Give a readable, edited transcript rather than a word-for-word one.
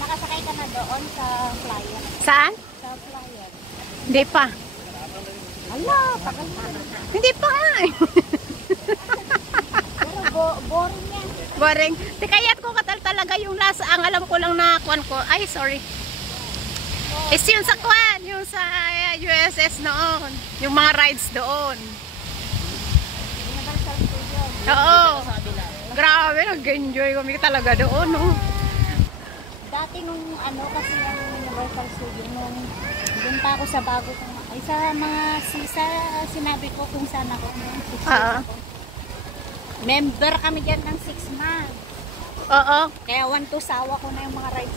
Nakasakay ka na doon sa flyer? Saan? Sa flyer. Hindi pa. Ala, tagal na. Hindi pa nga eh. Pero boring yan. Boring. Tikayat ko katal talaga yung last. Ang alam ko lang na kwan ko. Ay, sorry. Is yun sa kwan. Yung sa USS noon. Yung mga rides doon. Universal Studio. Oo. Grabe, nag-enjoy kami talaga doon. No? Dati nung ano kasi ang Universal Studio nung doon pa ako sa bago kong ay sa mga sinabi ko kung saan ako nung 6 years ako. Member kami dyan ng 6 months. Oo. Kaya 1 to sawa ko na yung mga rides